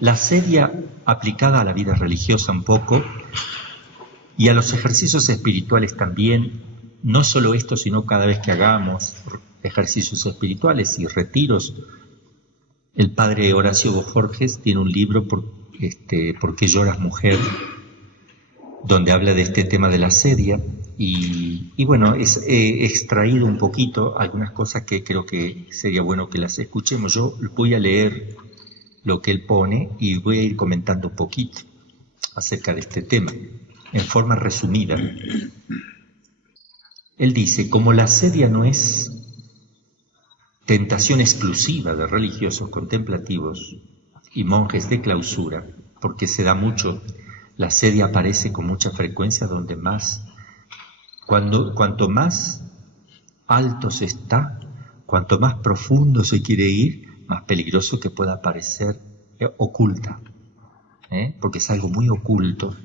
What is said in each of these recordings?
La asedia aplicada a la vida religiosa un poco y a los ejercicios espirituales también, no solo esto, sino cada vez que hagamos ejercicios espirituales y retiros. El padre Horacio Boforges tiene un libro, ¿Por qué lloras, mujer?, donde habla de este tema de la asedia y bueno, he extraído un poquito algunas cosas que creo que sería bueno que las escuchemos. Yo voy a leer lo que él pone y voy a ir comentando un poquito acerca de este tema, en forma resumida. Él dice, como la asedia no es tentación exclusiva de religiosos contemplativos y monjes de clausura, porque se da mucho, la asedia aparece con mucha frecuencia donde más, cuanto más alto se está, cuanto más profundo se quiere ir, más peligroso que pueda parecer oculta, porque es algo muy oculto.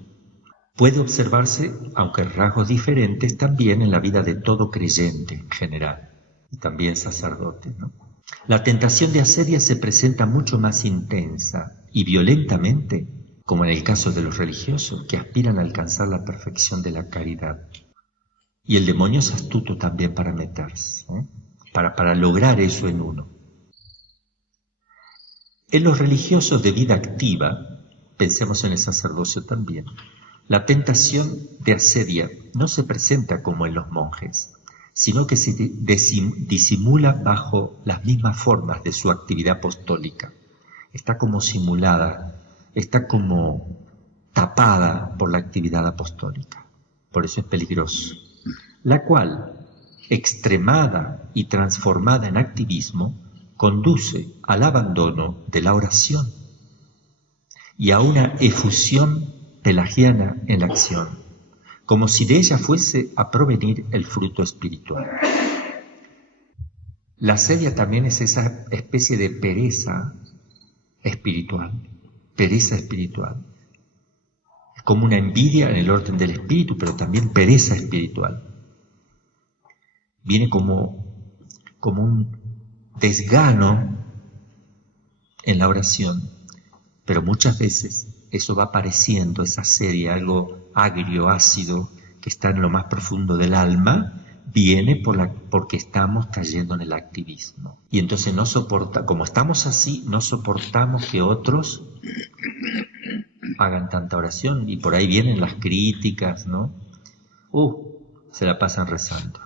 Puede observarse, aunque en rasgos diferentes, también en la vida de todo creyente en general, y también sacerdote, ¿no? La tentación de asedia se presenta mucho más intensa y violentamente, como en el caso de los religiosos, que aspiran a alcanzar la perfección de la caridad. Y el demonio es astuto también para meterse, para lograr eso en uno. En los religiosos de vida activa, pensemos en el sacerdocio también, la tentación de asedia no se presenta como en los monjes, sino que se disimula bajo las mismas formas de su actividad apostólica. Está como simulada, está como tapada por la actividad apostólica. Por eso es peligroso. La cual, extremada y transformada en activismo, conduce al abandono de la oración y a una efusión pelagiana en la acción, como si de ella fuese a provenir el fruto espiritual. La asedia también es esa especie de pereza espiritual, Es como una envidia en el orden del espíritu, pero también pereza espiritual. Viene como un desgano en la oración, pero muchas veces eso va apareciendo, esa asedia, algo agrio, ácido, que está en lo más profundo del alma, viene porque estamos cayendo en el activismo. Y entonces como estamos así, no soportamos que otros hagan tanta oración, y por ahí vienen las críticas, ¿no? Se la pasan rezando.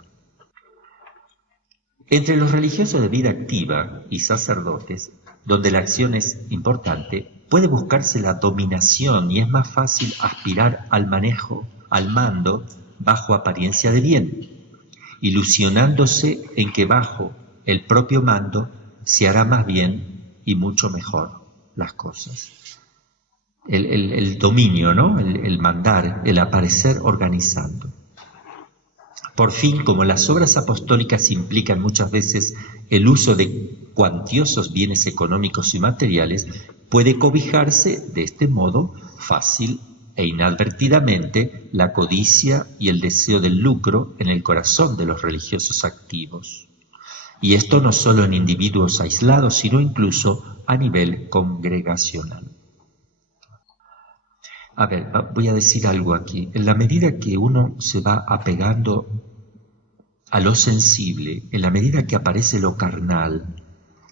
Entre los religiosos de vida activa y sacerdotes, donde la acción es importante, puede buscarse la dominación y es más fácil aspirar al manejo, al mando, bajo apariencia de bien, ilusionándose en que bajo el propio mando se hará más bien y mucho mejor las cosas. El dominio, ¿no? El mandar, el aparecer organizando. Por fin, como las obras apostólicas implican muchas veces el uso de cuantiosos bienes económicos y materiales, puede cobijarse de este modo fácil e inadvertidamente la codicia y el deseo del lucro en el corazón de los religiosos activos. Y esto no solo en individuos aislados, sino incluso a nivel congregacional. A ver, voy a decir algo aquí. En la medida que uno se va apegando a lo sensible, en la medida que aparece lo carnal,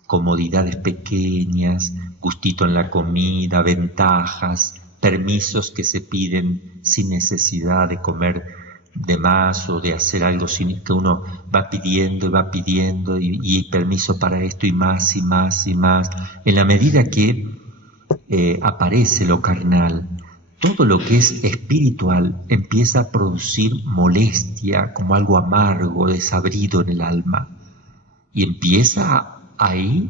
comodidades pequeñas, gustito en la comida, ventajas, permisos que se piden sin necesidad de comer de más o de hacer algo, sin que uno va pidiendo y permiso para esto y más y más y más. En la medida que aparece lo carnal, todo lo que es espiritual empieza a producir molestia, como algo amargo, desabrido en el alma. Y empieza ahí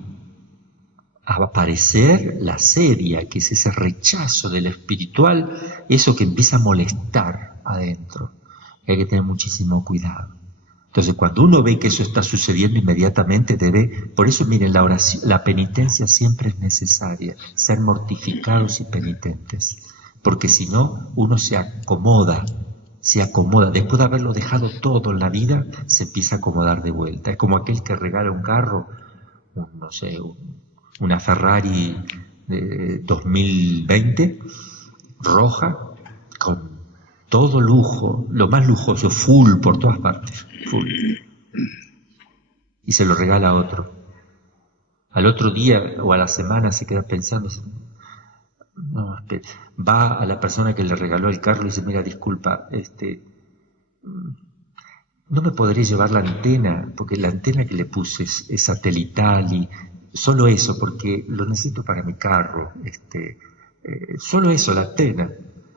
a aparecer la asedia, que es ese rechazo del espiritual, eso que empieza a molestar adentro. Hay que tener muchísimo cuidado. Entonces, cuando uno ve que eso está sucediendo, inmediatamente por eso miren, la oración, la penitencia siempre es necesaria, ser mortificados y penitentes. Porque si no, uno se acomoda, después de haberlo dejado todo en la vida, se empieza a acomodar de vuelta. Es como aquel que regala un carro, una Ferrari de 2020, roja, con todo lujo, lo más lujoso, full por todas partes, full. Y se lo regala a otro. Al otro día o a la semana se queda pensando, no, va a la persona que le regaló el carro y dice, mira, disculpa, no me podré llevar la antena, porque la antena que le puse es satelital y solo eso, porque lo necesito para mi carro, solo eso, la antena.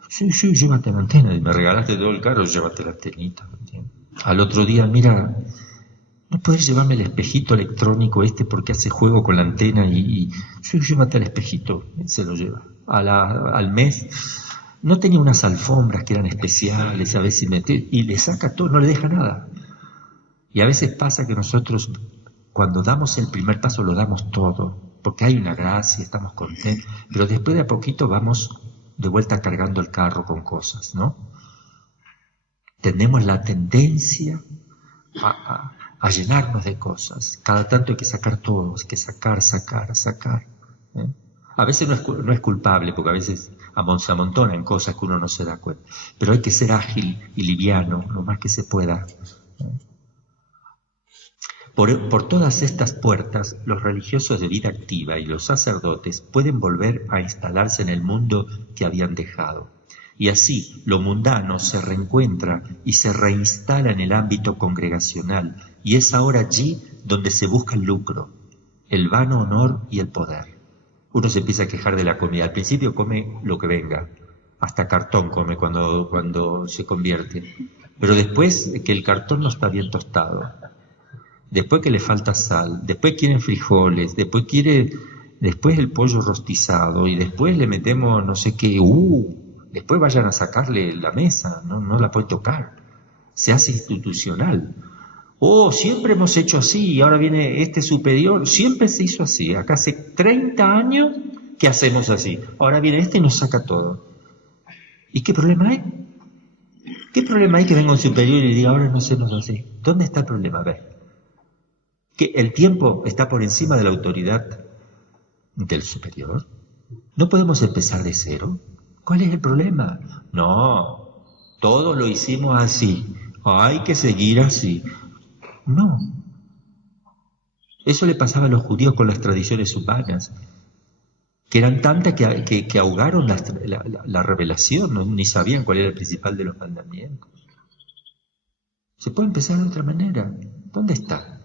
Sí, llévate la antena, y me regalaste todo el carro, llévate la antenita. ¿Entiendes? Al otro día, mira, no podés llevarme el espejito electrónico porque hace juego con la antena sí, llévate el espejito, se lo lleva. Al mes, no tenía unas alfombras que eran especiales, a veces y le saca todo, no le deja nada. Y a veces pasa que nosotros, cuando damos el primer paso, lo damos todo, porque hay una gracia, estamos contentos, pero después de a poquito vamos de vuelta cargando el carro con cosas, ¿no? Tenemos la tendencia a llenarnos de cosas. Cada tanto hay que sacar todo, hay que sacar. ¿Eh? A veces no es culpable, porque a veces se amontonan cosas que uno no se da cuenta. Pero hay que ser ágil y liviano, lo más que se pueda. Por todas estas puertas, los religiosos de vida activa y los sacerdotes pueden volver a instalarse en el mundo que habían dejado. Y así, lo mundano se reencuentra y se reinstala en el ámbito congregacional, y es ahora allí donde se busca el lucro, el vano honor y el poder. Uno se empieza a quejar de la comida. Al principio come lo que venga, hasta cartón come cuando se convierte. Pero después que el cartón no está bien tostado, después que le falta sal, después quieren frijoles, después el pollo rostizado, y después le metemos no sé qué, después vayan a sacarle la mesa, no la puede tocar. Se hace institucional. Siempre hemos hecho así, y ahora viene este superior, siempre se hizo así, acá hace 30 años que hacemos así, ahora viene este y nos saca todo. ¿Y qué problema hay? ¿Qué problema hay que venga un superior y diga, ahora no hacemos así? ¿Dónde está el problema? A ver, que el tiempo está por encima de la autoridad del superior. ¿No podemos empezar de cero? ¿Cuál es el problema? No, todo lo hicimos así, hay que seguir así. No. Eso le pasaba a los judíos con las tradiciones humanas, que eran tantas que ahogaron la revelación, ni sabían cuál era el principal de los mandamientos. Se puede empezar de otra manera. ¿Dónde está?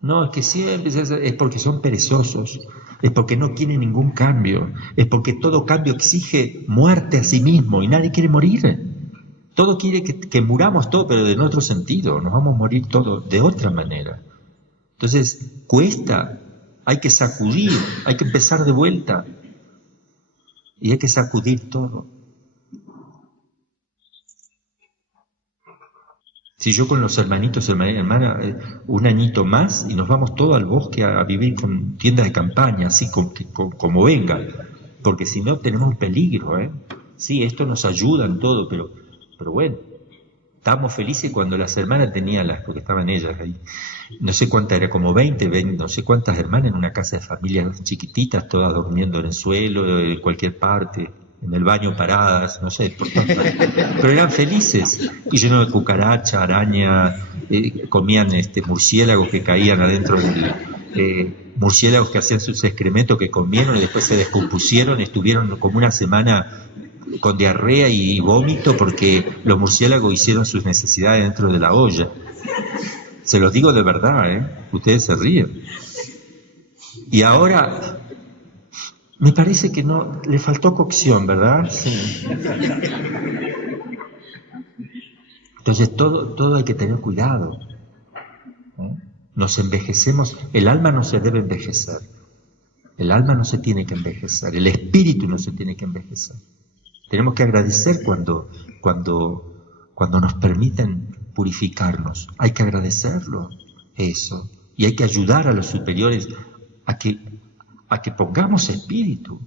No, es que siempre es porque son perezosos, es porque no quieren ningún cambio, es porque todo cambio exige muerte a sí mismo y nadie quiere morir. Todo quiere que muramos todo, pero en otro sentido, nos vamos a morir todo de otra manera. Entonces, cuesta, hay que sacudir, hay que empezar de vuelta. Y hay que sacudir todo. Si yo con los hermanitos, hermana, un añito más y nos vamos todos al bosque a vivir con tiendas de campaña, así como venga, porque si no tenemos un peligro, ¿eh? Sí, esto nos ayuda en todo, pero bueno, estábamos felices cuando las hermanas tenían porque estaban ellas ahí, no sé cuántas, era como 20, no sé cuántas hermanas en una casa de familias chiquititas, todas durmiendo en el suelo, en cualquier parte, en el baño paradas, no sé, pero eran felices, y lleno de cucaracha, araña, comían murciélagos que caían adentro murciélagos que hacían sus excrementos, que comieron y después se descompusieron, estuvieron como una semana con diarrea y vómito porque los murciélagos hicieron sus necesidades dentro de la olla. Se los digo de verdad, ustedes se ríen. Y ahora me parece que no, le faltó cocción, ¿verdad? Sí. Entonces todo hay que tener cuidado. Nos envejecemos, el alma no se debe envejecer. El alma no se tiene que envejecer, el espíritu no se tiene que envejecer. Tenemos que agradecer cuando nos permiten purificarnos. Hay que agradecerlo, eso. Y hay que ayudar a los superiores a que pongamos espíritu.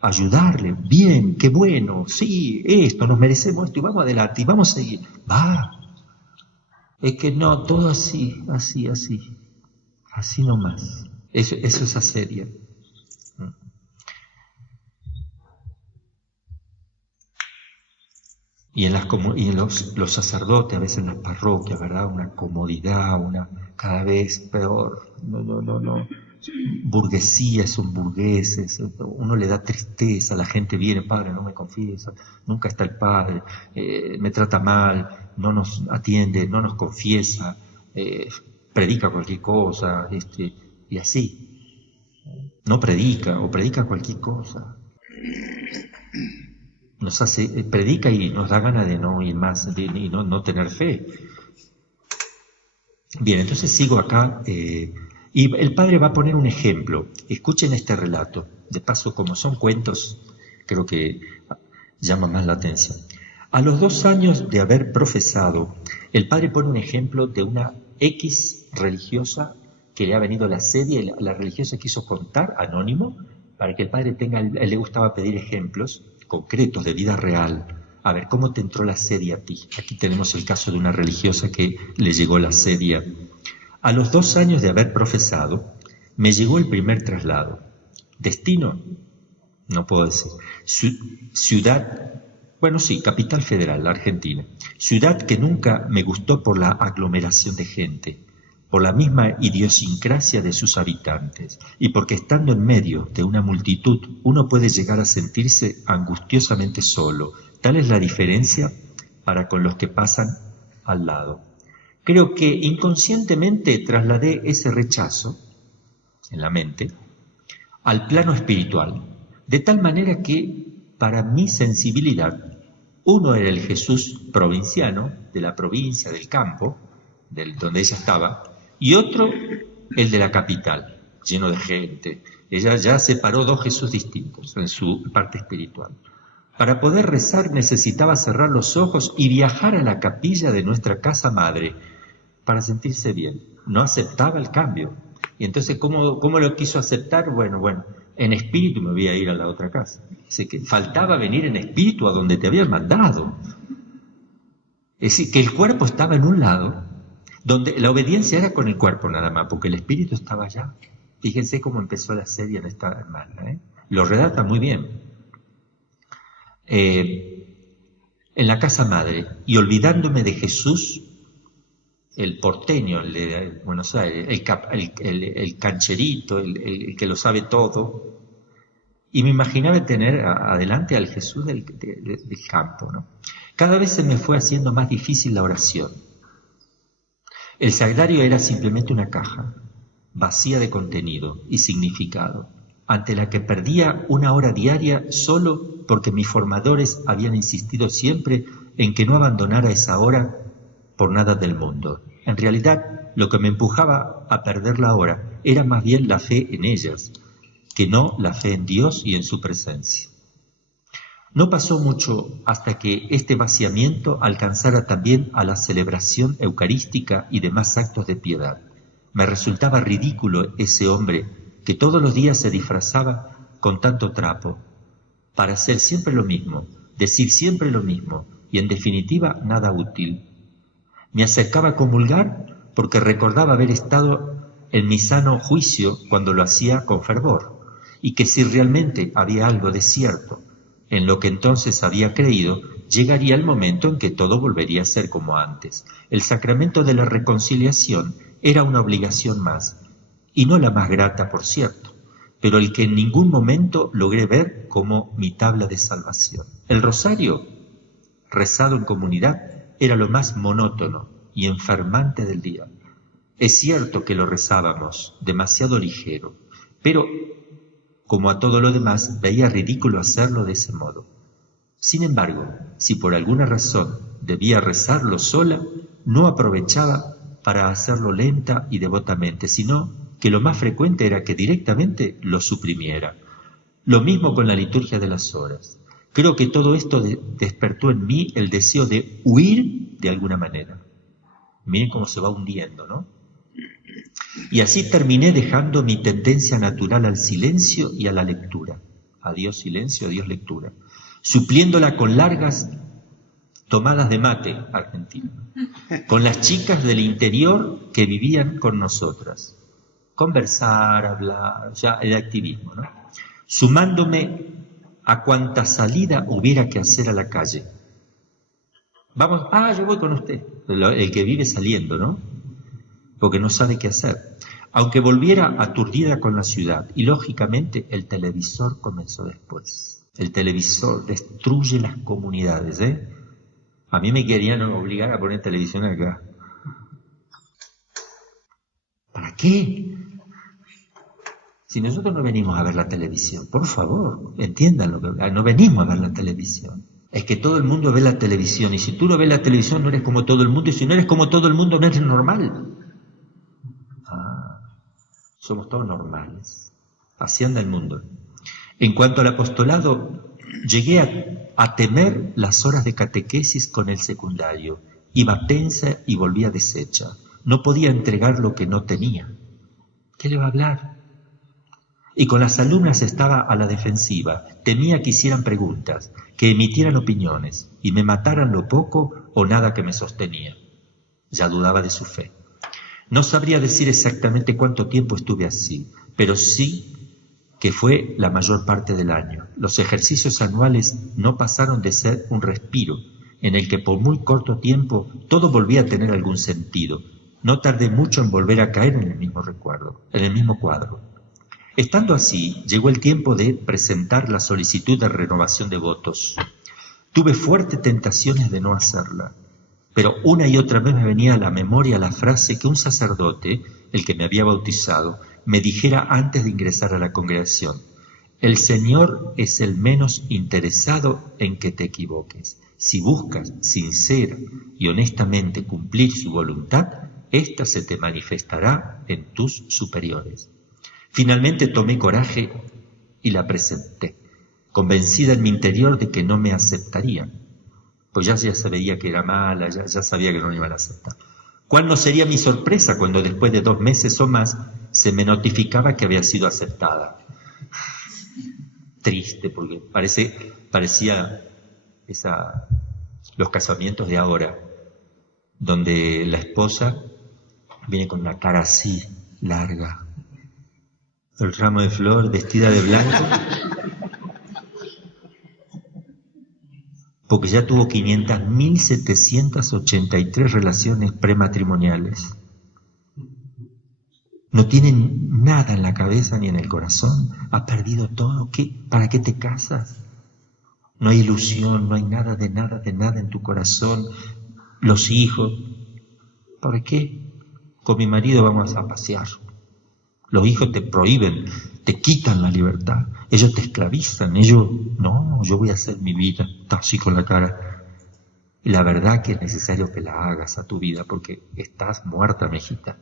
Ayudarle. Bien, qué bueno, sí, esto, nos merecemos esto y vamos adelante y vamos a seguir. Es que no, todo así nomás. Eso es asedia. Y en los sacerdotes, a veces en las parroquias, ¿verdad? Una comodidad, cada vez peor. No. Burguesía, son burgueses, uno le da tristeza, la gente viene, padre, no me confiesa, nunca está el padre, me trata mal, no nos atiende, no nos confiesa, predica cualquier cosa, y así. No predica, o predica cualquier cosa. Nos hace, predica y nos da ganas de no ir más, y no tener fe. Bien, entonces sigo acá, y el padre va a poner un ejemplo. Escuchen este relato. De paso, como son cuentos, creo que llama más la atención. A los 2 años de haber profesado, el padre pone un ejemplo de una X religiosa que le ha venido la sed, y la religiosa quiso contar, anónimo, para que el padre tenga, él le gustaba pedir ejemplos concretos de vida real. A ver, ¿cómo te entró la sedia a ti? Aquí tenemos el caso de una religiosa que le llegó la sedia. A los 2 años de haber profesado, me llegó el primer traslado. Destino, no puedo decir. Ciudad, bueno sí, capital federal, la Argentina. Ciudad que nunca me gustó por la aglomeración de gente, por la misma idiosincrasia de sus habitantes, y porque estando en medio de una multitud uno puede llegar a sentirse angustiosamente solo. Tal es la diferencia para con los que pasan al lado. Creo que inconscientemente trasladé ese rechazo en la mente al plano espiritual, de tal manera que para mi sensibilidad uno era el Jesús provinciano, de la provincia, del campo, donde ella estaba, y otro el de la capital, lleno de gente. Ella ya separó 2 Jesús distintos en su parte espiritual. Para poder rezar necesitaba cerrar los ojos y viajar a la capilla de nuestra casa madre para sentirse bien. No aceptaba el cambio. Y entonces, ¿cómo lo quiso aceptar? Bueno, en espíritu me voy a ir a la otra casa. Así que faltaba venir en espíritu a donde te habían mandado. Es decir, que el cuerpo estaba en un lado, donde la obediencia era con el cuerpo nada más, porque el espíritu estaba allá. Fíjense cómo empezó la serie en esta hermana, Lo redacta muy bien. En la casa madre, y olvidándome de Jesús, el porteño, el de Buenos Aires, el cancherito, el que lo sabe todo, y me imaginaba tener adelante al Jesús del campo, ¿no? Cada vez se me fue haciendo más difícil la oración. El sagrario era simplemente una caja, vacía de contenido y significado, ante la que perdía 1 hora diaria solo porque mis formadores habían insistido siempre en que no abandonara esa hora por nada del mundo. En realidad, lo que me empujaba a perder la hora era más bien la fe en ellas, que no la fe en Dios y en su presencia. No pasó mucho hasta que este vaciamiento alcanzara también a la celebración eucarística y demás actos de piedad. Me resultaba ridículo ese hombre que todos los días se disfrazaba con tanto trapo, para hacer siempre lo mismo, decir siempre lo mismo, y en definitiva nada útil. Me acercaba a comulgar porque recordaba haber estado en mi sano juicio cuando lo hacía con fervor, y que si realmente había algo de cierto en lo que entonces había creído, llegaría el momento en que todo volvería a ser como antes. El sacramento de la reconciliación era una obligación más, y no la más grata, por cierto, pero el que en ningún momento logré ver como mi tabla de salvación. El rosario, rezado en comunidad, era lo más monótono y enfermante del día. Es cierto que lo rezábamos demasiado ligero, pero como a todo lo demás, veía ridículo hacerlo de ese modo. Sin embargo, si por alguna razón debía rezarlo sola, no aprovechaba para hacerlo lenta y devotamente, sino que lo más frecuente era que directamente lo suprimiera. Lo mismo con la liturgia de las horas. Creo que todo esto despertó en mí el deseo de huir de alguna manera. Miren cómo se va hundiendo, ¿no? Y así terminé dejando mi tendencia natural al silencio y a la lectura. Adiós silencio, adiós lectura. Supliéndola con largas tomadas de mate argentino, con las chicas del interior que vivían con nosotras. Conversar, hablar, ya el activismo, ¿no? Sumándome a cuanta salida hubiera que hacer a la calle. Vamos, yo voy con usted. El que vive saliendo, ¿no? Porque no sabe qué hacer. Aunque volviera aturdida con la ciudad, y lógicamente el televisor comenzó después. El televisor destruye las comunidades, ¿eh? A mí me querían obligar a poner televisión acá. ¿Para qué? Si nosotros no venimos a ver la televisión, por favor, entiendan no venimos a ver la televisión. Es que todo el mundo ve la televisión, y si tú no ves la televisión no eres como todo el mundo, y si no eres como todo el mundo no eres normal. Somos todos normales. Así anda el mundo. En cuanto al apostolado, llegué a temer las horas de catequesis con el secundario. Iba tensa y volvía deshecha. No podía entregar lo que no tenía. ¿Qué le va a hablar? Y con las alumnas estaba a la defensiva. Temía que hicieran preguntas, que emitieran opiniones y me mataran lo poco o nada que me sostenía. Ya dudaba de su fe. No sabría decir exactamente cuánto tiempo estuve así, pero sí que fue la mayor parte del año. Los ejercicios anuales no pasaron de ser un respiro, en el que por muy corto tiempo todo volvía a tener algún sentido. No tardé mucho en volver a caer en el mismo recuerdo, en el mismo cuadro. Estando así, llegó el tiempo de presentar la solicitud de renovación de votos. Tuve fuertes tentaciones de no hacerla, pero una y otra vez me venía a la memoria la frase que un sacerdote, el que me había bautizado, me dijera antes de ingresar a la congregación: el Señor es el menos interesado en que te equivoques. Si buscas sincera y honestamente cumplir su voluntad, ésta se te manifestará en tus superiores. Finalmente tomé coraje y la presenté, convencida en mi interior de que no me aceptarían. Pues ya se veía que era mala, ya sabía que no me iban a aceptar. ¿Cuál no sería mi sorpresa cuando después de 2 meses o más se me notificaba que había sido aceptada? Triste, porque parecía los casamientos de ahora, donde la esposa viene con una cara así, larga, el ramo de flor, vestida de blanco, porque ya tuvo 500.783 relaciones prematrimoniales. No tiene nada en la cabeza ni en el corazón, ha perdido todo. ¿Para qué te casas? No hay ilusión, no hay nada en tu corazón. Los hijos, ¿por qué? Con mi marido vamos a pasear. Los hijos te prohíben, te quitan la libertad, ellos te esclavizan, no, yo voy a hacer mi vida, está así con la cara. Y la verdad que es necesario que la hagas a tu vida, porque estás muerta, mejita.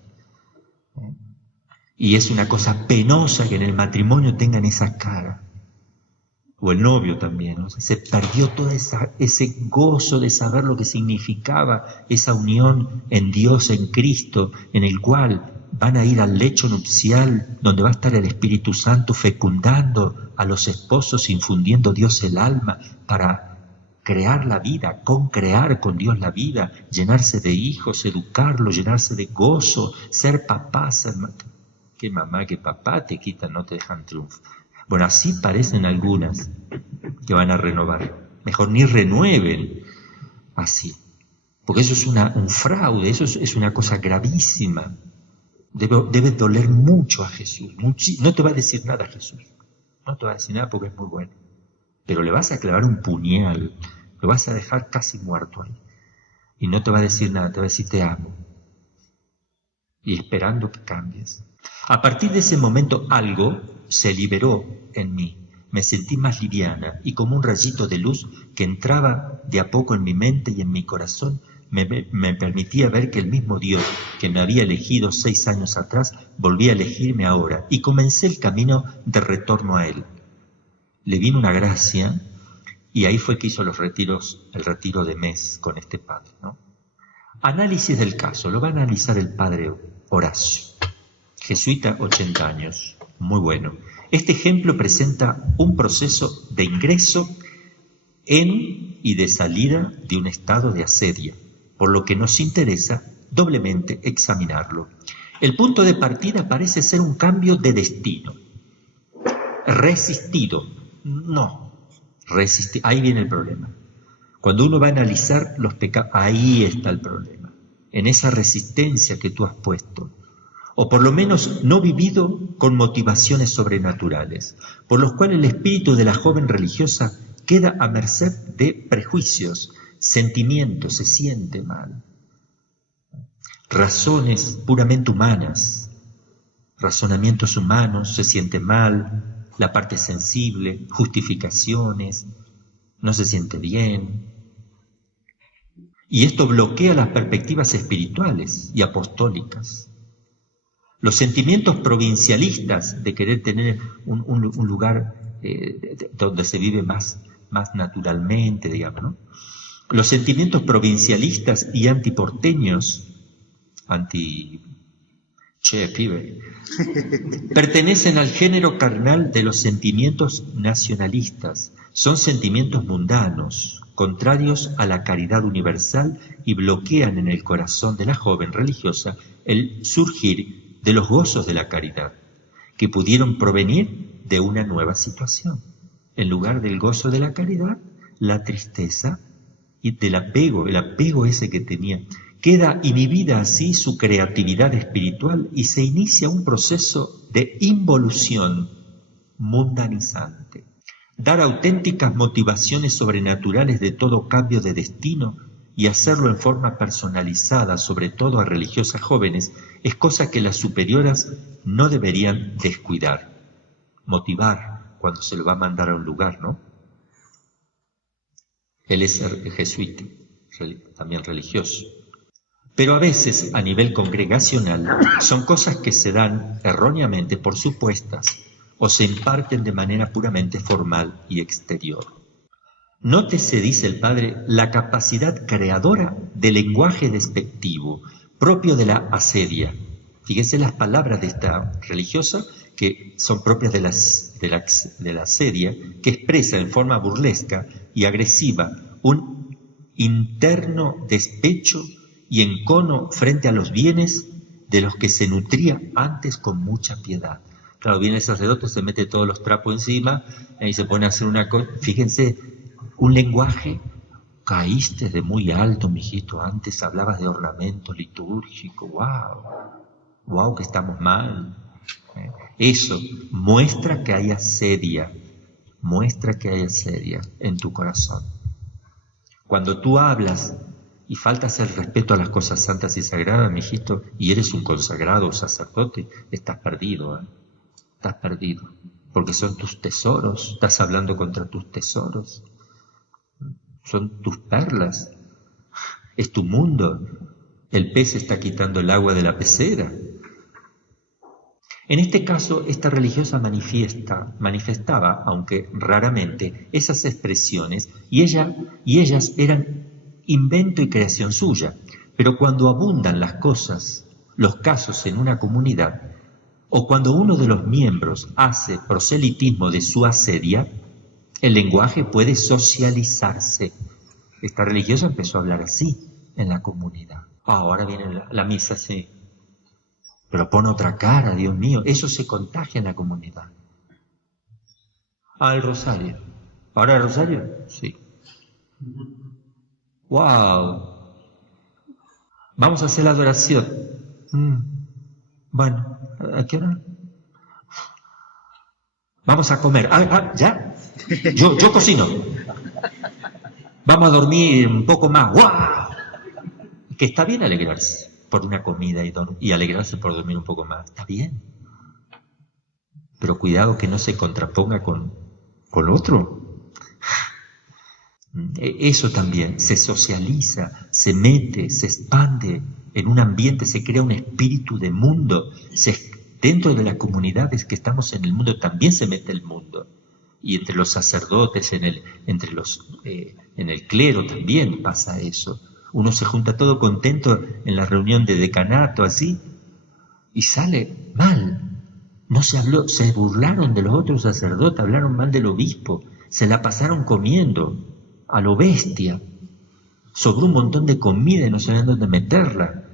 Y es una cosa penosa que en el matrimonio tengan esa cara. O el novio también, ¿no? Se perdió todo ese gozo de saber lo que significaba esa unión en Dios, en Cristo, en el cual van a ir al lecho nupcial, donde va a estar el Espíritu Santo fecundando a los esposos, infundiendo Dios el alma para crear la vida, concrear con Dios la vida, llenarse de hijos, educarlos, llenarse de gozo, ser papás. Que mamá, que papá te quitan, no te dejan triunfar. Bueno, así parecen algunas que van a renovar. Mejor ni renueven así, porque eso es un fraude, eso es una cosa gravísima. Debe doler mucho a Jesús. No te va a decir nada Jesús, no te va a decir nada porque es muy bueno, pero le vas a clavar un puñal, lo vas a dejar casi muerto ahí, y no te va a decir nada, te va a decir te amo, y esperando que cambies. A partir de ese momento algo se liberó en mí. Me sentí más liviana y como un rayito de luz que entraba de a poco en mi mente y en mi corazón me permitía ver que el mismo Dios que me había elegido 6 años atrás volvía a elegirme ahora, y comencé el camino de retorno a Él. Le vino una gracia y ahí fue que hizo el retiro de mes con este padre, ¿no? Análisis del caso, lo va a analizar el padre Horacio, jesuita, 80 años, muy bueno. Este ejemplo presenta un proceso de ingreso en y de salida de un estado de asedia, por lo que nos interesa doblemente examinarlo. El punto de partida parece ser un cambio de destino. Resistido. No, resistir. Ahí viene el problema. Cuando uno va a analizar los pecados, ahí está el problema, en esa resistencia que tú has puesto, o por lo menos no vivido con motivaciones sobrenaturales, por los cuales el espíritu de la joven religiosa queda a merced de prejuicios, sentimientos, se siente mal, razones puramente humanas, razonamientos humanos, se siente mal, la parte sensible, justificaciones, no se siente bien. Y esto bloquea las perspectivas espirituales y apostólicas. Los sentimientos provincialistas de querer tener un lugar donde se vive más naturalmente, digamos, ¿no? Los sentimientos provincialistas y antiporteños, pibe, pertenecen al género carnal de los sentimientos nacionalistas. Son sentimientos mundanos, contrarios a la caridad universal y bloquean en el corazón de la joven religiosa el surgir de los gozos de la caridad, que pudieron provenir de una nueva situación. En lugar del gozo de la caridad, la tristeza y del apego, el apego ese que tenía. Queda inhibida así su creatividad espiritual y se inicia un proceso de involución mundanizante. Dar auténticas motivaciones sobrenaturales de todo cambio de destino y hacerlo en forma personalizada, sobre todo a religiosas jóvenes, es cosa que las superioras no deberían descuidar. Motivar cuando se lo va a mandar a un lugar, ¿no? Él es jesuita, también religioso. Pero a veces, a nivel congregacional, son cosas que se dan erróneamente por supuestas o se imparten de manera puramente formal y exterior. Nótese, dice el padre, la capacidad creadora del lenguaje despectivo, propio de la asedia. Fíjense las palabras de esta religiosa, que son propias de la asedia, que expresa en forma burlesca y agresiva un interno despecho y encono frente a los bienes de los que se nutría antes con mucha piedad. Claro, viene el sacerdote, se mete todos los trapos encima y se pone a hacer una cosa. Fíjense, un lenguaje, caíste de muy alto, mijito, antes hablabas de ornamento litúrgico, wow, que estamos mal. Eso muestra que hay asedia en tu corazón. Cuando tú hablas y faltas el respeto a las cosas santas y sagradas, mijito, y eres un consagrado sacerdote, estás perdido, estás perdido, porque son tus tesoros, estás hablando contra tus tesoros, son tus perlas, es tu mundo, el pez está quitando el agua de la pecera. En este caso, esta religiosa manifestaba, aunque raramente, esas expresiones, y ellas eran invento y creación suya. Pero cuando abundan las cosas, los casos en una comunidad, o cuando uno de los miembros hace proselitismo de su asedia, el lenguaje puede socializarse. Esta religiosa empezó a hablar así en la comunidad. Ahora viene la misa, sí. Pero pone otra cara, Dios mío, eso se contagia en la comunidad. El rosario. ¿Ahora el rosario? Sí. ¡Wow! Vamos a hacer la adoración. Bueno, ¿a qué hora? Vamos a comer. ¿Ya? Yo cocino. Vamos a dormir un poco más. ¡Wow! Que está bien alegrarse por una comida y alegrarse por dormir un poco más. Está bien. Pero cuidado que no se contraponga con otro. Eso también, se socializa, se mete, se expande en un ambiente, se crea un espíritu de mundo. Dentro de las comunidades que estamos en el mundo también se mete el mundo. Y entre los sacerdotes, en el clero también pasa eso. Uno se junta todo contento en la reunión de decanato, así, y sale mal. No se habló, se burlaron de los otros sacerdotes, hablaron mal del obispo, se la pasaron comiendo a lo bestia. Sobró un montón de comida y no sabían dónde meterla.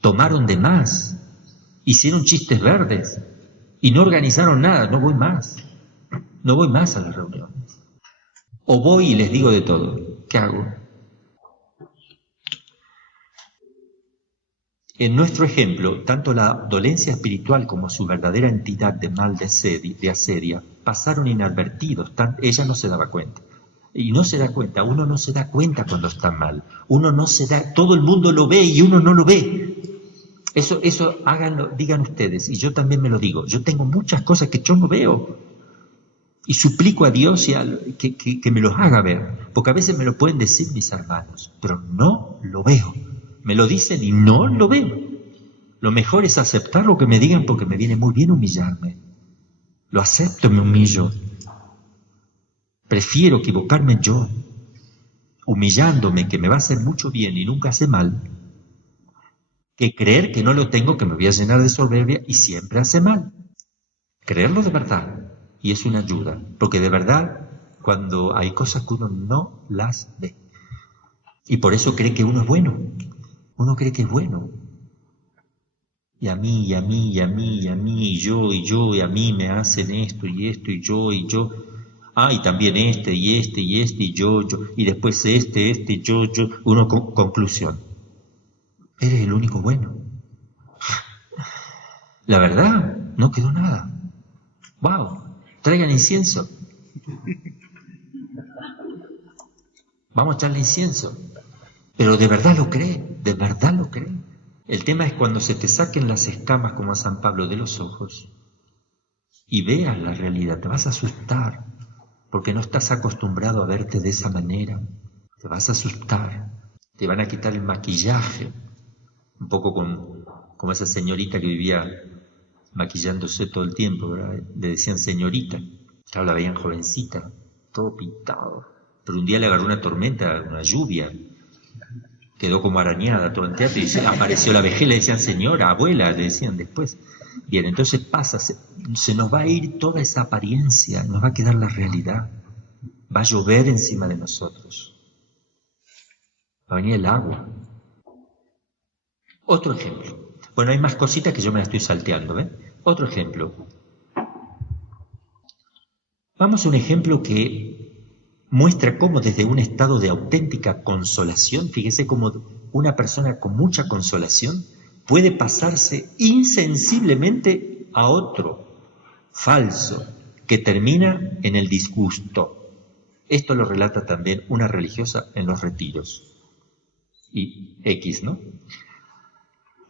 Tomaron de más, hicieron chistes verdes y no organizaron nada. No voy más a las reuniones. O voy y les digo de todo. ¿Qué hago? En nuestro ejemplo, tanto la dolencia espiritual como su verdadera entidad de mal de asedia pasaron inadvertidos. Ella no se daba cuenta. Y no se da cuenta, uno no se da cuenta cuando está mal. Uno no se da, todo el mundo lo ve y uno no lo ve. Eso háganlo, digan ustedes, y yo también me lo digo. Yo tengo muchas cosas que yo no veo. Y suplico a Dios que me los haga ver. Porque a veces me lo pueden decir mis hermanos, pero no lo veo. Me lo dicen y no lo veo. Lo mejor es aceptar lo que me digan porque me viene muy bien humillarme. Lo acepto, me humillo. Prefiero equivocarme yo, humillándome, que me va a hacer mucho bien y nunca hace mal, que creer que no lo tengo, que me voy a llenar de soberbia y siempre hace mal. Creerlo de verdad. Y es una ayuda. Porque de verdad, cuando hay cosas que uno no las ve. Y por eso cree que uno es bueno. Uno cree que es bueno. Y a mí, y a mí, y a mí, y a mí, y yo, y a mí me hacen esto, y yo. Ah, y también y yo, y después yo. Uno, conclusión. Eres el único bueno. La verdad, no quedó nada. ¡Wow! Traigan incienso. Vamos a echarle incienso. Pero de verdad lo cree, de verdad lo cree. El tema es cuando se te saquen las escamas, como a San Pablo, de los ojos y veas la realidad, te vas a asustar, porque no estás acostumbrado a verte de esa manera. Te vas a asustar, te van a quitar el maquillaje, un poco como esa señorita que vivía maquillándose todo el tiempo, ¿verdad? Le decían señorita, claro, la veían jovencita, todo pintado. Pero un día le agarró una tormenta, una lluvia, quedó como arañada todo el teatro y apareció la vejez, le decían señora, abuela, le decían después. Bien, entonces pasa, se nos va a ir toda esa apariencia, nos va a quedar la realidad, va a llover encima de nosotros, va a venir el agua. Otro ejemplo. Bueno, hay más cositas que yo me las estoy salteando, ¿ven? Otro ejemplo. Vamos a un ejemplo que muestra cómo desde un estado de auténtica consolación, fíjese cómo una persona con mucha consolación puede pasarse insensiblemente a otro falso que termina en el disgusto. Esto lo relata también una religiosa en los retiros. Y X, ¿no?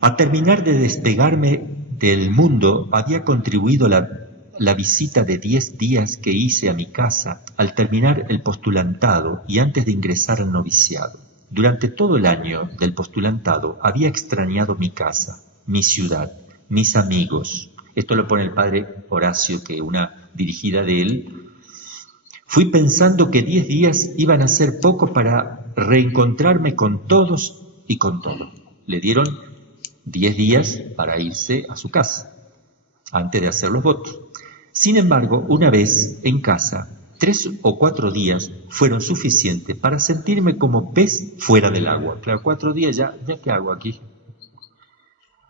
A terminar de despegarme del mundo había contribuido la visita de 10 días que hice a mi casa al terminar el postulantado y antes de ingresar al noviciado. Durante todo el año del postulantado había extrañado mi casa, mi ciudad, mis amigos. Esto lo pone el padre Horacio, que una dirigida de él. Fui pensando que 10 días iban a ser poco para reencontrarme con todos y con todo. Le dieron 10 días para irse a su casa, antes de hacer los votos. Sin embargo, una vez en casa, 3 o 4 días fueron suficientes para sentirme como pez fuera del agua. Claro, 4 días ya ¿qué hago aquí?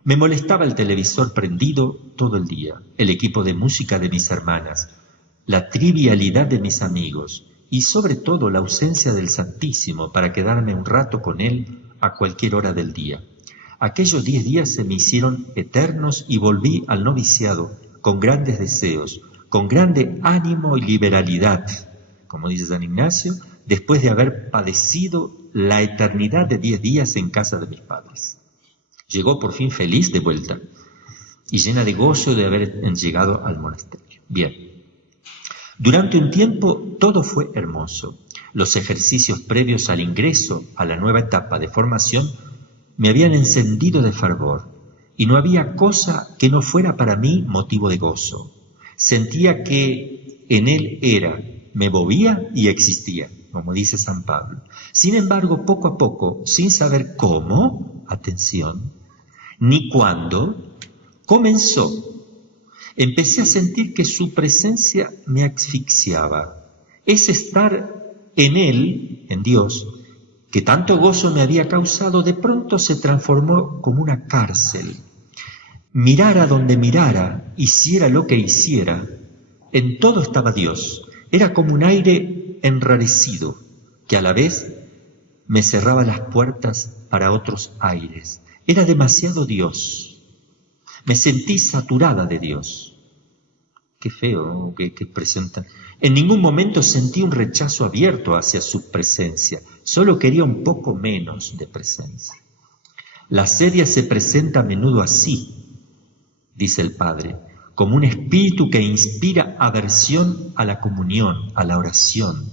Me molestaba el televisor prendido todo el día, el equipo de música de mis hermanas, la trivialidad de mis amigos y sobre todo la ausencia del Santísimo para quedarme un rato con él a cualquier hora del día. Aquellos 10 días se me hicieron eternos y volví al noviciado con grandes deseos, con grande ánimo y liberalidad, como dice San Ignacio, después de haber padecido la eternidad de 10 días en casa de mis padres. Llegó por fin feliz de vuelta y llena de gozo de haber llegado al monasterio. Bien, durante un tiempo todo fue hermoso. Los ejercicios previos al ingreso a la nueva etapa de formación me habían encendido de fervor y no había cosa que no fuera para mí motivo de gozo. Sentía que en él era, me movía y existía, como dice San Pablo. Sin embargo, poco a poco, sin saber cómo, atención, ni cuándo, comenzó. Empecé a sentir que su presencia me asfixiaba. Ese estar en él, en Dios, que tanto gozo me había causado, de pronto se transformó como una cárcel. Mirara donde mirara, hiciera lo que hiciera, en todo estaba Dios. Era como un aire enrarecido, que a la vez me cerraba las puertas para otros aires. Era demasiado Dios. Me sentí saturada de Dios. Qué feo, ¿no? Qué expresión tan... En ningún momento sentí un rechazo abierto hacia su presencia. Solo quería un poco menos de presencia. La asedia se presenta a menudo así, dice el Padre, como un espíritu que inspira aversión a la comunión, a la oración,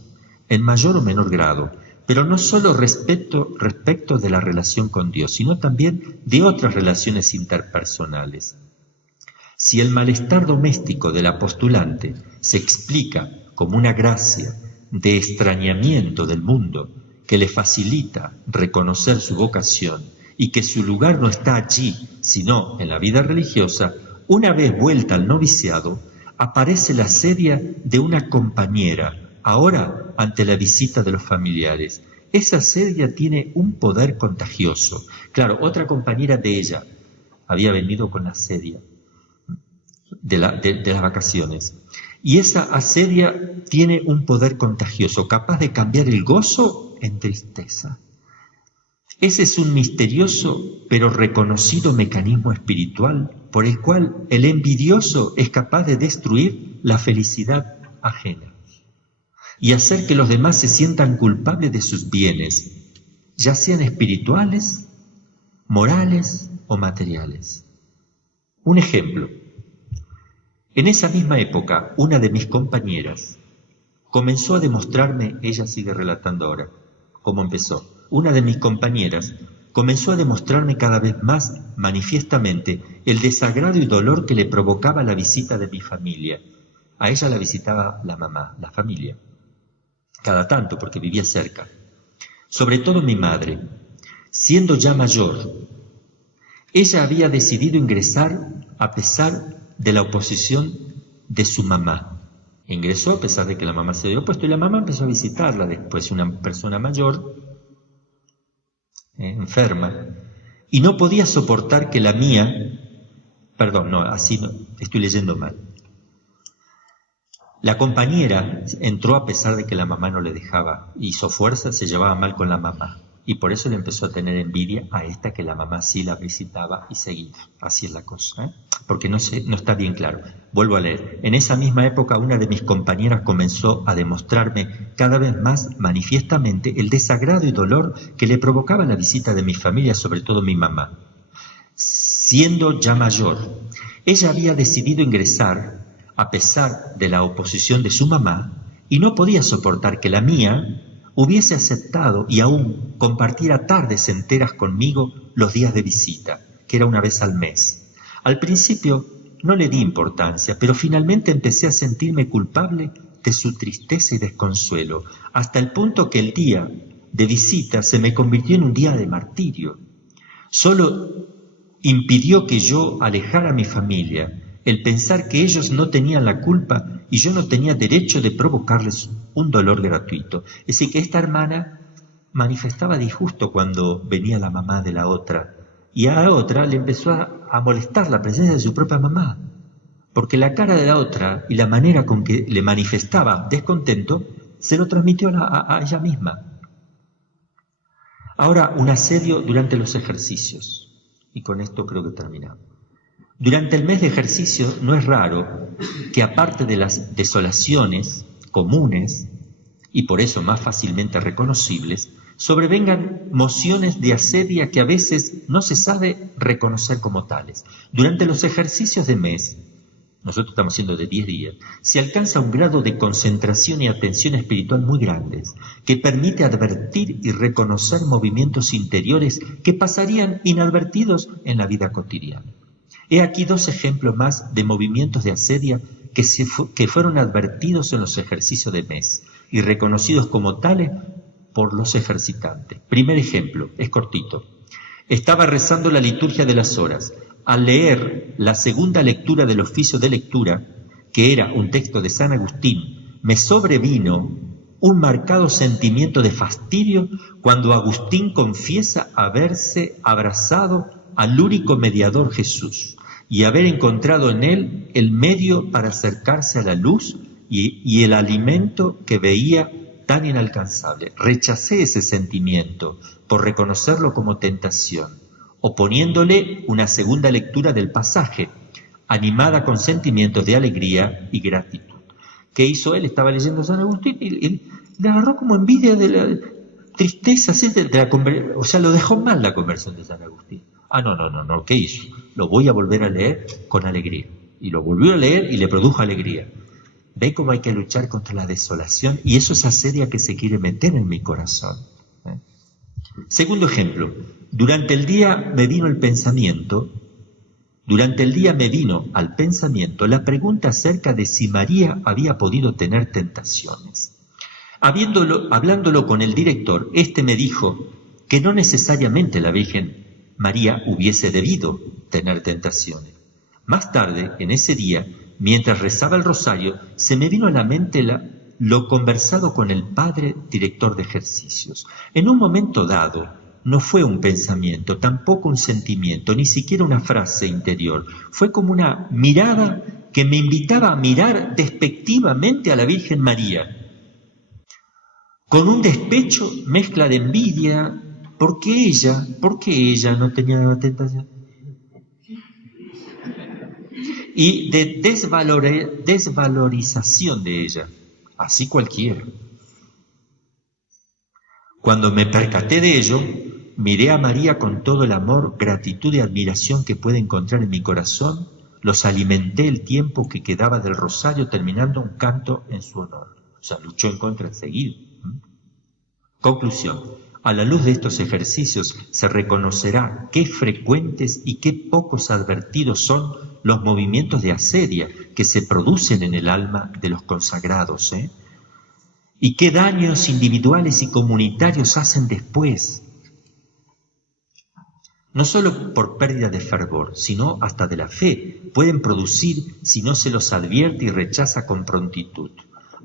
en mayor o menor grado, pero no solo respecto de la relación con Dios, sino también de otras relaciones interpersonales. Si el malestar doméstico de la postulante se explica como una gracia de extrañamiento del mundo que le facilita reconocer su vocación y que su lugar no está allí, sino en la vida religiosa, una vez vuelta al noviciado, aparece la asedia de una compañera, ahora ante la visita de los familiares. Esa asedia tiene un poder contagioso. Claro, otra compañera de ella había venido con la asedia de las vacaciones. Y esa asedia tiene un poder contagioso, capaz de cambiar el gozo en tristeza. Ese es un misterioso pero reconocido mecanismo espiritual por el cual el envidioso es capaz de destruir la felicidad ajena y hacer que los demás se sientan culpables de sus bienes, ya sean espirituales, morales o materiales. Un ejemplo. En esa misma época, una de mis compañeras comenzó a demostrarme, ella sigue relatando ahora cómo empezó, una de mis compañeras comenzó a demostrarme cada vez más manifiestamente el desagrado y dolor que le provocaba la visita de mi familia. A ella la visitaba la mamá, la familia, cada tanto porque vivía cerca. Sobre todo mi madre, siendo ya mayor, ella había decidido ingresar a pesar de la oposición de su mamá. Ingresó a pesar de que la mamá se había opuesto y la mamá empezó a visitarla después, una persona mayor, enferma, y no podía soportar que la mía, perdón, no, así no, estoy leyendo mal. La compañera entró a pesar de que la mamá no le dejaba, hizo fuerza, se llevaba mal con la mamá, y por eso le empezó a tener envidia a esta que la mamá sí la visitaba y seguía. Así es la cosa, porque no está bien claro. Vuelvo a leer. En esa misma época una de mis compañeras comenzó a demostrarme cada vez más manifiestamente el desagrado y dolor que le provocaba la visita de mi familia, sobre todo mi mamá. Siendo ya mayor, ella había decidido ingresar a pesar de la oposición de su mamá y no podía soportar que la mía hubiese aceptado y aún compartiera tardes enteras conmigo los días de visita, que era una vez al mes. Al principio no le di importancia, pero finalmente empecé a sentirme culpable de su tristeza y desconsuelo, hasta el punto que el día de visita se me convirtió en un día de martirio. Solo impidió que yo alejara a mi familia el pensar que ellos no tenían la culpa y yo no tenía derecho de provocarles un dolor gratuito. Es decir, que esta hermana manifestaba disgusto cuando venía la mamá de la otra, y a la otra le empezó a molestar la presencia de su propia mamá, porque la cara de la otra y la manera con que le manifestaba descontento se lo transmitió a ella misma. Ahora, un asedio durante los ejercicios, y con esto creo que terminamos. Durante el mes de ejercicio no es raro que, aparte de las desolaciones comunes y por eso más fácilmente reconocibles, sobrevengan mociones de asedia que a veces no se sabe reconocer como tales. Durante los ejercicios de mes, nosotros estamos haciendo de 10 días, se alcanza un grado de concentración y atención espiritual muy grandes, que permite advertir y reconocer movimientos interiores que pasarían inadvertidos en la vida cotidiana. He aquí dos ejemplos más de movimientos de asedia que fueron advertidos en los ejercicios de mes y reconocidos como tales por los ejercitantes. Primer ejemplo, es cortito. Estaba rezando la liturgia de las horas. Al leer la segunda lectura del oficio de lectura, que era un texto de San Agustín, me sobrevino un marcado sentimiento de fastidio cuando Agustín confiesa haberse abrazado al único mediador Jesús y haber encontrado en él el medio para acercarse a la luz y el alimento que veía tan inalcanzable. Rechacé ese sentimiento por reconocerlo como tentación, oponiéndole una segunda lectura del pasaje, animada con sentimientos de alegría y gratitud. ¿Qué hizo él? Estaba leyendo San Agustín y le agarró como envidia de la tristeza, ¿sí? O sea, lo dejó mal la conversión de San Agustín. No, ¿qué hizo? Lo voy a volver a leer con alegría. Y lo volvió a leer y le produjo alegría. ¿Ve cómo hay que luchar contra la desolación? Y eso es asedia que se quiere meter en mi corazón. Segundo ejemplo, durante el día me vino al pensamiento la pregunta acerca de si María había podido tener tentaciones. Hablándolo con el director, este me dijo que no necesariamente la Virgen María hubiese debido tener tentaciones. Más tarde, en ese día, mientras rezaba el rosario, se me vino a la mente lo conversado con el padre director de ejercicios. En un momento dado, no fue un pensamiento, tampoco un sentimiento, ni siquiera una frase interior. Fue como una mirada que me invitaba a mirar despectivamente a la Virgen María, con un despecho, mezcla de envidia. ¿Por qué ella no tenía tentación? Y de desvalorización de ella, así cualquiera. Cuando me percaté de ello, miré a María con todo el amor, gratitud y admiración que puede encontrar en mi corazón, los alimenté el tiempo que quedaba del rosario terminando un canto en su honor. O sea, luchó en contra enseguida. Conclusión. A la luz de estos ejercicios se reconocerá qué frecuentes y qué pocos advertidos son los movimientos de asedia que se producen en el alma de los consagrados, y qué daños individuales y comunitarios hacen después, no solo por pérdida de fervor, sino hasta de la fe, pueden producir si no se los advierte y rechaza con prontitud,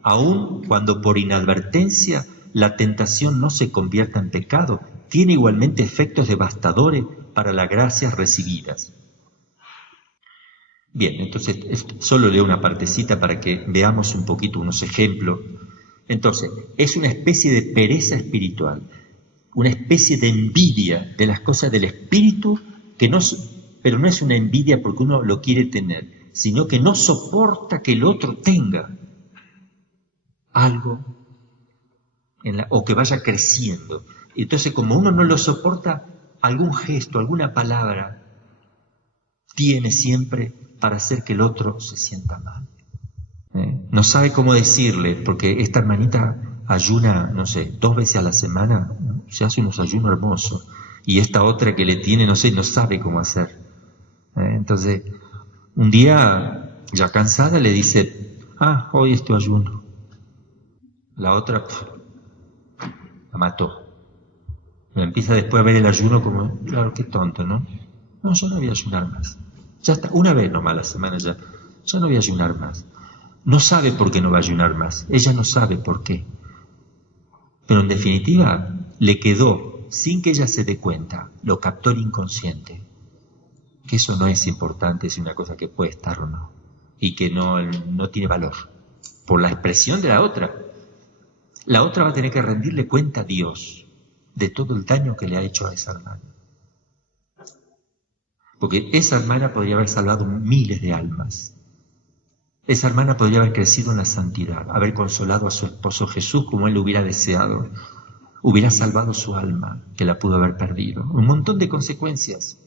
aun cuando por inadvertencia la tentación no se convierta en pecado, tiene igualmente efectos devastadores para las gracias recibidas. Bien, entonces solo leo una partecita para que veamos un poquito unos ejemplos. Entonces, es una especie de pereza espiritual, una especie de envidia de las cosas del espíritu, pero no es una envidia porque uno lo quiere tener, sino que no soporta que el otro tenga algo o que vaya creciendo. Entonces, como uno no lo soporta, algún gesto, alguna palabra tiene siempre para hacer que el otro se sienta mal. No sabe cómo decirle, porque esta hermanita ayuna, 2 veces a la semana, se hace unos ayunos hermosos, y esta otra que le tiene, no sabe cómo hacer. Entonces, un día, ya cansada, le dice, hoy es tu ayuno. La otra la mató. Me empieza después a ver el ayuno como, claro, qué tonto, ¿no? No, yo no voy a ayunar más. Ya está, una vez nomás a la semana ya no voy a ayunar más. No sabe por qué no va a ayunar más. Ella no sabe por qué. Pero en definitiva, le quedó, sin que ella se dé cuenta, lo captó el inconsciente. Que eso no es importante, es una cosa que puede estar o no. Y que no tiene valor. Por la expresión de la otra. La otra va a tener que rendirle cuenta a Dios de todo el daño que le ha hecho a esa hermana. Porque esa hermana podría haber salvado miles de almas. Esa hermana podría haber crecido en la santidad, haber consolado a su esposo Jesús como él lo hubiera deseado. Hubiera salvado su alma, que la pudo haber perdido. Un montón de consecuencias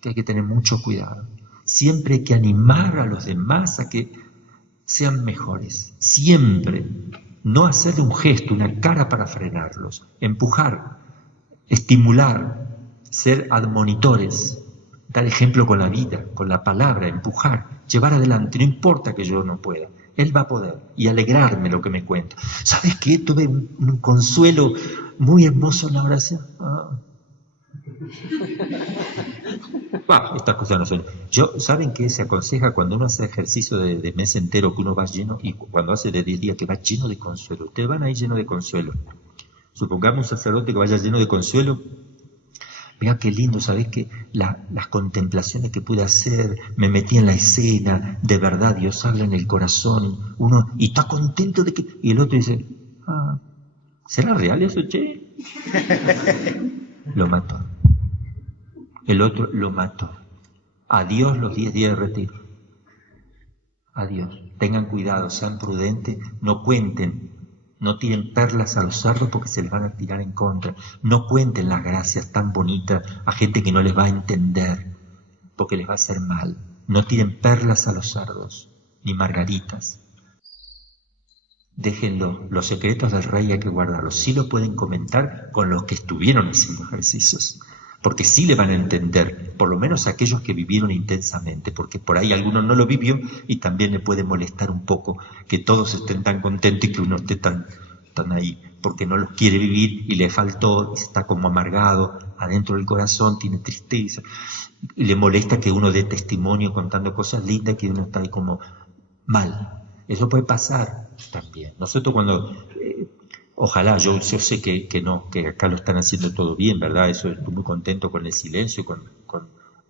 que hay que tener mucho cuidado. Siempre hay que animar a los demás a que sean mejores. Siempre. No hacer un gesto, una cara para frenarlos. Empujar, estimular, ser admonitores, dar ejemplo con la vida, con la palabra, empujar, llevar adelante. No importa que yo no pueda, Él va a poder. Y alegrarme lo que me cuenta. ¿Sabes qué? Tuve un consuelo muy hermoso en la oración. Estas cosas no son. ¿Saben qué se aconseja cuando uno hace ejercicio de mes entero, que uno va lleno, y cuando hace de 10 días que va lleno de consuelo? Ustedes van ahí lleno de consuelo. Supongamos un sacerdote que vaya lleno de consuelo. Mira qué lindo, ¿sabés qué? Las contemplaciones que pude hacer, me metí en la escena, de verdad Dios habla en el corazón, y está contento de que... Y el otro dice, ¿Será real eso, che? Lo mató. El otro lo mató. Adiós los 10 días de retiro. Adiós. Tengan cuidado, sean prudentes, no cuenten, no tiren perlas a los cerdos porque se les van a tirar en contra. No cuenten las gracias tan bonitas a gente que no les va a entender porque les va a hacer mal. No tiren perlas a los cerdos, ni margaritas. Déjenlo, los secretos del rey hay que guardarlos. Sí lo pueden comentar con los que estuvieron haciendo ejercicios, porque sí le van a entender, por lo menos aquellos que vivieron intensamente, porque por ahí alguno no lo vivió y también le puede molestar un poco que todos estén tan contentos y que uno esté tan ahí, porque no los quiere vivir y le faltó, está como amargado, adentro del corazón tiene tristeza, y le molesta que uno dé testimonio contando cosas lindas que uno está ahí como mal. Eso puede pasar también. Nosotros cuando... Ojalá, yo sé que no, que acá lo están haciendo todo bien, ¿verdad? Eso estoy muy contento con el silencio, con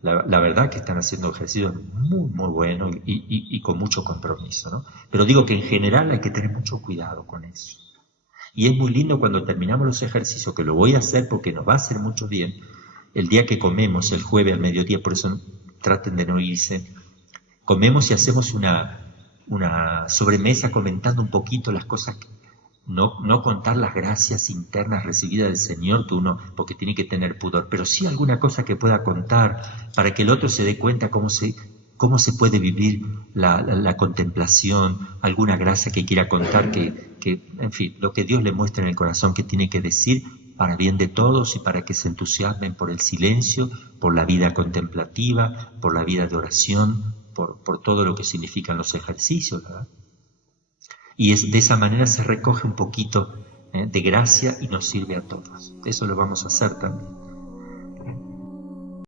la verdad que están haciendo ejercicios muy, muy buenos y con mucho compromiso, ¿no? Pero digo que en general hay que tener mucho cuidado con eso. Y es muy lindo cuando terminamos los ejercicios, que lo voy a hacer porque nos va a hacer mucho bien, el día que comemos, el jueves al mediodía, por eso traten de no irse, comemos y hacemos una sobremesa comentando un poquito las cosas que... No contar las gracias internas recibidas del Señor, que uno, porque tiene que tener pudor, pero sí alguna cosa que pueda contar para que el otro se dé cuenta cómo se puede vivir la contemplación, alguna gracia que quiera contar, que, en fin, lo que Dios le muestra en el corazón que tiene que decir para bien de todos y para que se entusiasmen por el silencio, por la vida contemplativa, por la vida de oración, por todo lo que significan los ejercicios, ¿verdad? Y de esa manera se recoge un poquito de gracia y nos sirve a todos. Eso lo vamos a hacer también.